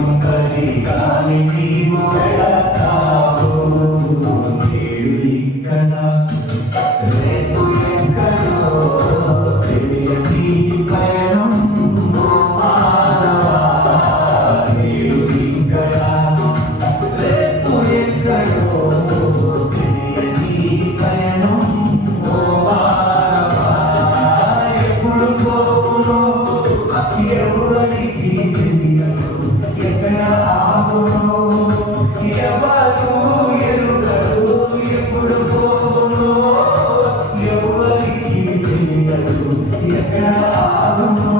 ఒంటరి కాని నీవు వెళతావు నేడు ఇక్కడ రేపు ఎక్కడో తెలియని పయనం ఓ మానవా నేడు ఇక్కడ రేపు ఎక్కడో తెలియని పయనం ఓ మానవా ఎప్పుడు పోవునో ఎవరికి తెలియదు ఎక్కడ ఆగునో ఎవరు ఎరుగరు ఎప్పుడు పోవునో ఎవరికి తెలియదు ఎక్కడ ఆగునో